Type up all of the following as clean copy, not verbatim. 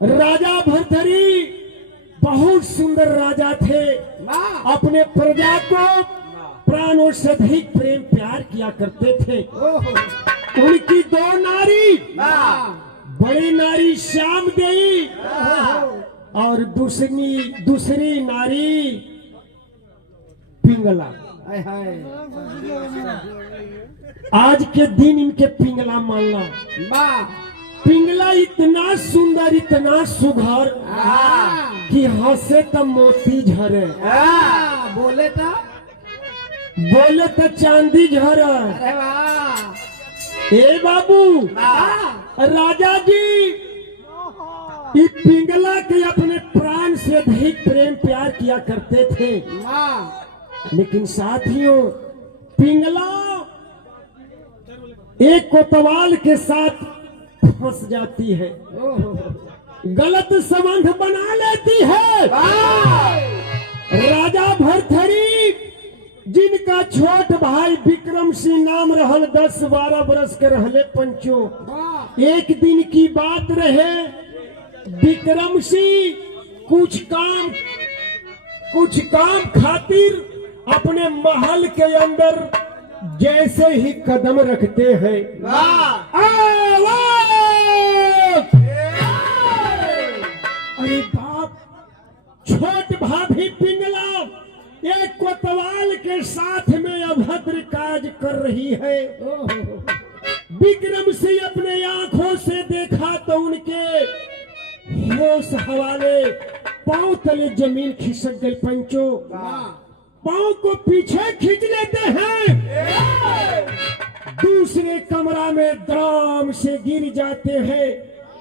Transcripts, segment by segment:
राजा भर्तरी बहुत सुंदर राजा थे। अपने प्रजा को प्राणों से अधिक प्रेम प्यार किया करते थे। उनकी दो नारी, बड़ी नारी श्याम देवी और दूसरी नारी पिंगला। आज के दिन इनके पिंगला मानना। पिंगला इतना सुंदर, इतना सुघर कि हंसे तो मोती झरे, बोले तो चांदी झरे। ए बाबू, राजा जी इस पिंगला के अपने प्राण से अधिक प्रेम प्यार किया करते थे। लेकिन साथियों, पिंगला एक कोतवाल के साथ फंस जाती है, गलत संबंध बना लेती है। राजा भर्तरी, जिनका छोट भाई विक्रम सिंह नाम रहल, 10-12 बरस के रहले पंचो। एक दिन की बात रहे, विक्रम सिंह कुछ काम खातिर अपने महल के अंदर जैसे ही कदम रखते हैं, अरे बाप, छोट भाभी पिंगला एक कोतवाल के साथ में अभद्र काज कर रही है। विक्रम सिंह अपने आंखों से देखा तो उनके होश हवाले, पांव तले जमीन खिसक गई पंचो। पांव को पीछे खींच लेते हैं, दूसरे कमरा में धड़ाम से गिर जाते हैं।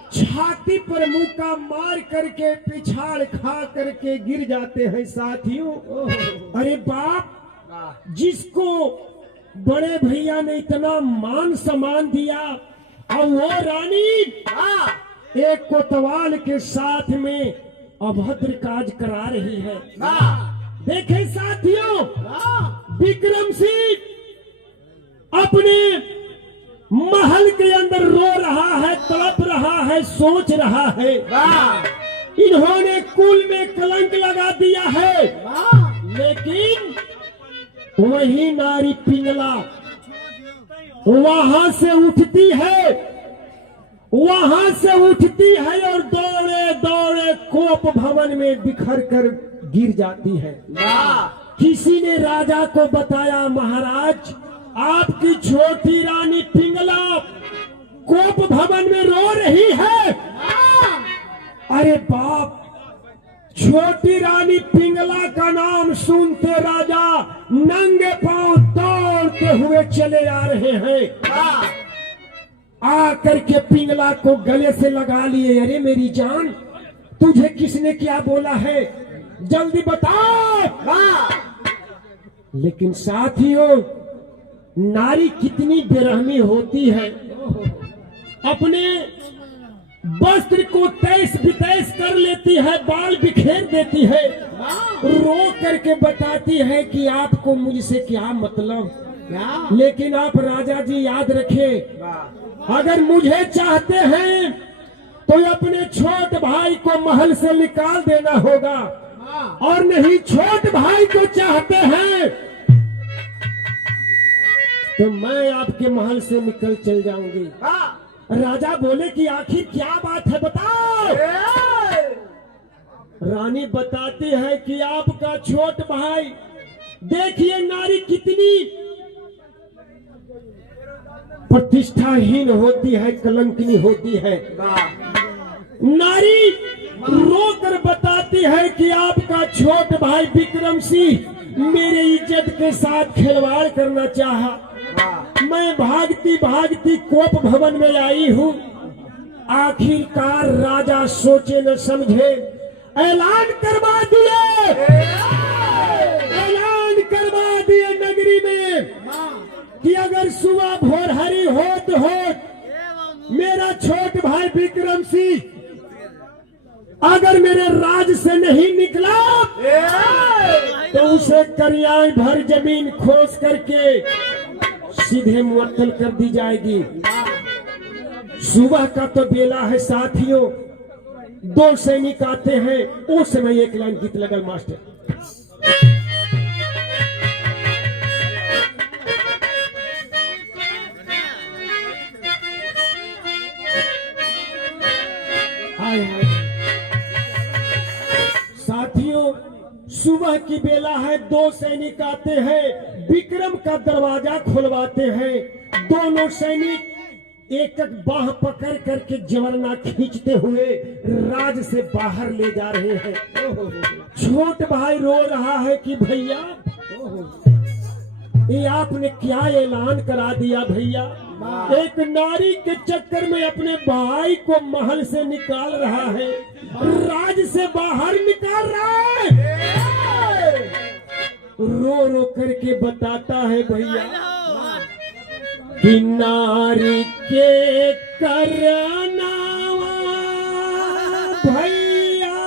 छाती पर मुक्का मार करके पिछाड़ खा करके गिर जाते हैं। साथियों, अरे बाप, जिसको बड़े भैया ने इतना मान सम्मान दिया, और वो रानी एक कोतवाल के साथ में अभद्र काज करा रही है। देखे साथियों, विक्रम सिंह अपने महल के अंदर रो रहा है, तड़प रहा है, सोच रहा है। इन्होंने कुल में कलंक लगा दिया है। लेकिन वही नारी पिंगला वहां से उठती है और दौड़े दौड़े कोप भवन में बिखर कर गिर जाती है। किसी ने राजा को बताया, महाराज, आपकी छोटी रानी पिंगला कोप भवन में रो रही है। अरे बाप, छोटी रानी पिंगला का नाम सुनते राजा नंगे पांव दौड़ते हुए चले आ रहे हैं। आकर के पिंगला को गले से लगा लिए। अरे मेरी जान, तुझे किसने क्या बोला है, जल्दी बताओ। लेकिन साथियों, नारी कितनी बेरहमी होती है, अपने वस्त्र को तैस बितैस कर लेती है, बाल बिखेर देती है, रो करके बताती है कि आपको मुझसे क्या मतलब। लेकिन आप राजा जी याद रखें, अगर मुझे चाहते हैं तो अपने छोट भाई को महल से निकाल देना होगा, और नहीं छोट भाई को चाहते हैं तो मैं आपके महल से निकल चल जाऊंगी। राजा बोले कि आखिर क्या बात है, बताओ। रानी बताती है कि आपका छोट भाई, देखिए नारी कितनी प्रतिष्ठाहीन होती है, कलंकिनी होती है। नारी रोकर बताती है कि आपका छोट भाई विक्रम सिंह मेरे इज्जत के साथ खिलवाड़ करना चाहा। मैं भागती भागती कोप भवन में आई हूँ। आखिरकार राजा सोचे न समझे ऐलान करवा दिए नगरी में कि अगर सुबह भोरहरी होत मेरा छोट भाई विक्रम सिंह अगर मेरे राज से नहीं निकला तो उसे करियाई भर जमीन खोस करके सीधे मुअत्तल कर दी जाएगी। सुबह का तो बेला है साथियों, दो सैनिक आते हैं, उस समय एक लाइन गीत लगल मास्टर। हाय हाय साथियों, सुबह की बेला है, दो सैनिक आते हैं, विक्रम का दरवाजा खुलवाते हैं। दोनों सैनिक एक एक बाह पकड़ करके जवरना खींचते हुए राज से बाहर ले जा रहे हैं। छोट भाई रो रहा है कि भैया ये आपने क्या ऐलान करा दिया भैया, एक नारी के चक्कर में अपने भाई को महल से निकाल रहा है, राज से बाहर निकाल रहा है। रो रो करके बताता है भैया कि नारी के करनावा भैया,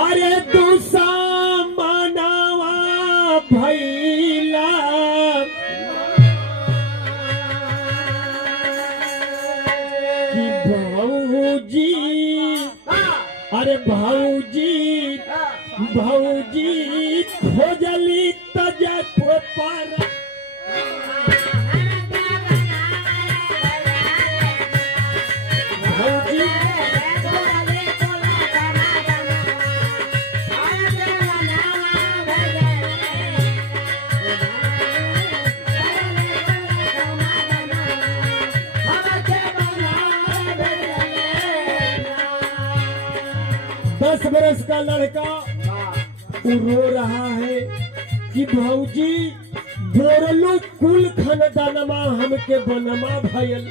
अरे दूसा मनावा भैला, कि भाऊजी, अरे भाऊजी भाऊजी खोजली तजे पर, भाऊजी दस बरस का लड़का वो रो रहा है कि भौजी बोरलू कुल खनदानमा हमके बनमा भयल,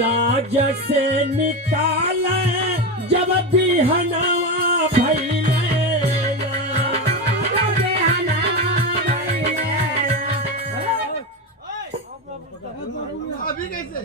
राजा से निकाले जब बिहनवा भैया। अभी कैसे